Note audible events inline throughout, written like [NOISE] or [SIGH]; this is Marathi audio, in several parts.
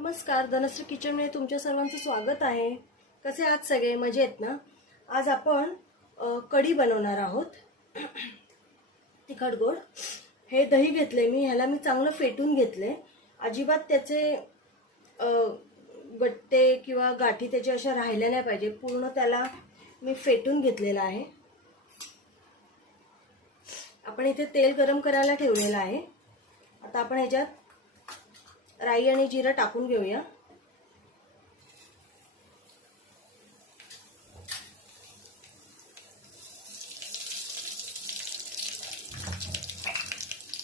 नमस्कार धनश्री किचनमध्ये तुमच्या सर्वांचं स्वागत आहे. कसे आहात सगळे? मजेत ना? आज आपण कढी बनवणार आहोत. [CLEARS THROAT] तिखट गोड. हे दही घेतले मी ह्याला मी चांगलं फेटून घेतले अजिबात त्याचे गट्टे किंवा गाठी त्याच्या अशा राहिल्या नाही पाहिजे. पूर्ण त्याला मी फेटून घेतलेलं आहे. आपण इथे तेल गरम करायला ठेवलेलं आहे. आता आपण ह्याच्यात राई आणि जिरं टाकून घेऊया.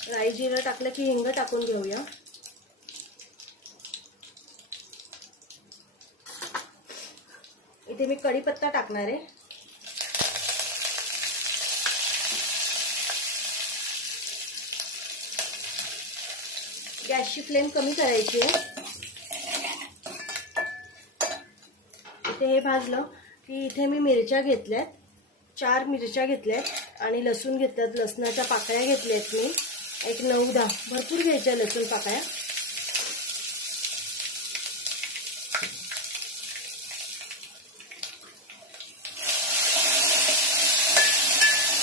राई जिरं टाकलं की हिंग टाकून घेऊया. इथे मी कढीपत्ता टाकणार आहे. गॅसची फ्लेम कमी करायची आहे. इथे हे भाजलं की इथे मी मिरच्या घेतल्यात चार मिरच्या घेतल्यात आणि लसूण घेतल्यात लसणाच्या पाकळ्या घेतल्यात मी. एक नऊ दहा भरपूर घ्यायच्या लसूण पाकळ्या.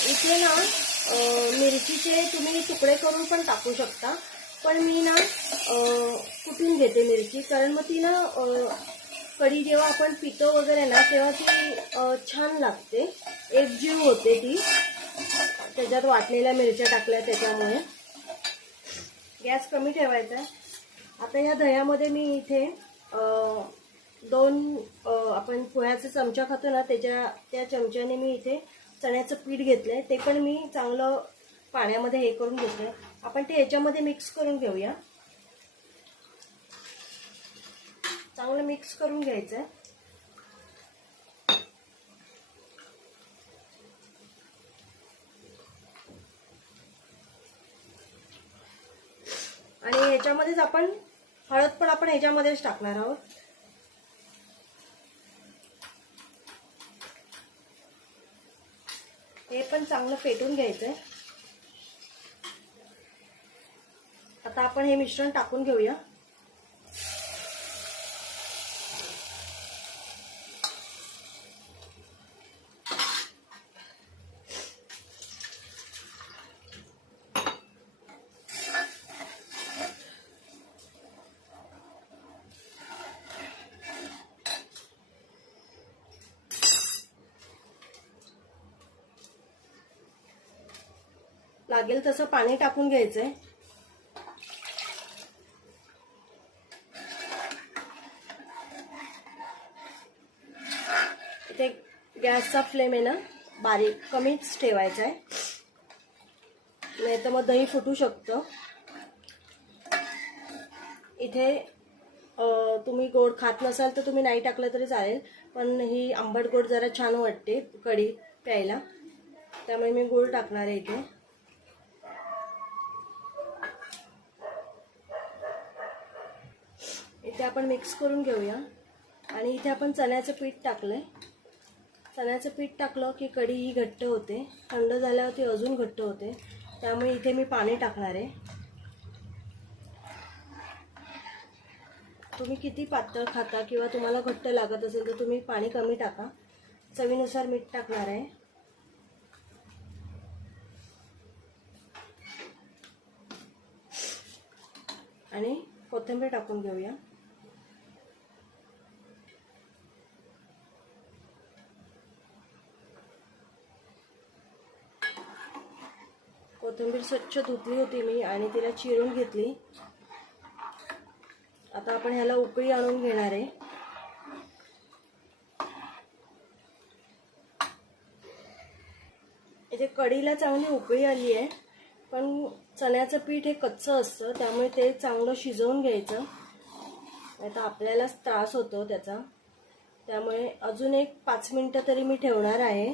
इथे ना मिरचीचे तुम्ही तुकडे करून पण टाकू शकता. पण मी ना कुठून कुटून घेते मिरची? कारण मग ती ना कढी जेव्हा आपण पितो वगैरे ना तेव्हा ती छान लागते. एकजीव होते ती. त्याच्यात वाटलेल्या मिरच्या टाकल्या त्याच्यामुळे. गॅस कमी ठेवायचा आहे. आता या दह्यामध्ये मी इथे दोन आपण पोह्याचा चमचा खातो ना त्याच्या त्या चमच्याने मी इथे चण्याचं पीठ घेतलं आहे ते पण मी चांगलं पाण्यामध्ये हे करून घेतलंय. आपण ते याच्यामध्ये मिक्स करून घेऊया. चांगलं मिक्स करून घ्यायचं. आहे आणि ह्याच्यामध्येच आपण हळद पण आपण ह्याच्यामध्येच टाकणार आहोत. हे पण चांगलं फेटून आहे आता आपण हे मिश्रण टाकून घेऊया. लागेल तसं पाणी टाकून घ्यायचंय इथे गॅसचा फ्लेम आहे ना बारीक कमीच ठेवायचा आहे. नाही तर मग दही फुटू शकतं. इथे तुम्ही गोड खात नसाल तर तुम्ही नाही टाकलं तरी चालेल पण ही आंबट गोड जरा छान वाटते कढी प्यायला. त्यामुळे मी गोड टाकणार आहे इथे. इथे आपण मिक्स करून घेऊया. आणि इथे आपण चण्याचं पीठ टाकलं आहे चण्याचं पीठ टाकलं की कढी ही घट्ट होते. थंड झाल्यावरती अजून घट्ट होते. त्यामुळे इथे मी पाणी टाकणार आहे. तुम्ही किती पातळ खाता किंवा तुम्हाला घट्ट लागत असेल तर तुम्ही पाणी कमी टाका. चवीनुसार मीठ टाकणार आहे. आणि कोथिंबीर टाकून घेऊया. कोथिंबीर स्वच्छ धुतली होती मी आणि तिला चिरून घेतली. आता आपण ह्याला उकळी आणून घेणार आहे. इथे कढीला चांगली उकळी आली आहे पण चण्याचं पीठ हे कच्चं असतं त्यामुळे ते चांगलं शिजवून घ्यायचं. नाही तर आपल्यालाच त्रास होतो त्याचा. त्यामुळे अजून एक पाच मिनटं तरी मी ठेवणार आहे.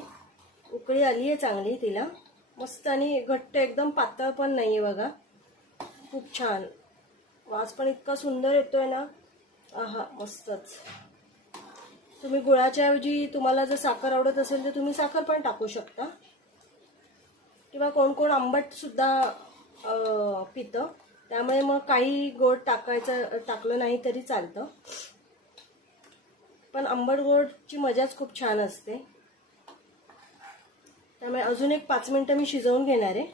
उकळी आली आहे चांगली तिला. मस्त आणि घट्ट एकदम पातळ पण नाही आहे बघा. खूप छान. वास पण इतका सुंदर येतोय ना. आहा मस्तच. तुम्ही गुळाच्या ऐवजी तुम्हाला जर साखर आवडत असेल तर तुम्ही साखर पण टाकू शकता. किंवा कोण कोण आंबटसुद्धा पितं. त्यामुळे मग काही गोड टाकायचं टाकलं नाही तरी चालतं. पण आंबट गोडची मजाच खूप छान असते. त्यामुळे अजून एक पाच मिनटं मी शिजवून घेणार आहे.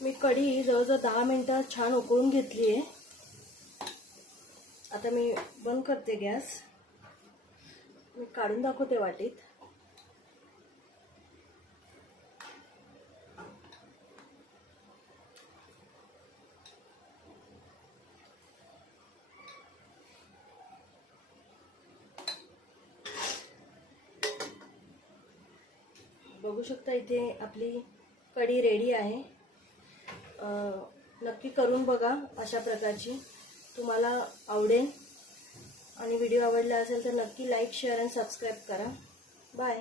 मी कढी जवळजवळ दहा मिनटं छान उकळून घेतली आहे. आता मी बंद करते गॅस. मी काढून दाखवते वाटीत. बघू शकता इथे आपली कढी रेडी आहे. नक्की करून बघा अशा प्रकारची. तुम्हाला आवडेल आणि व्हिडिओ आवडला असेल तर नक्की लाईक शेअर आणि सबस्क्राईब करा. बाय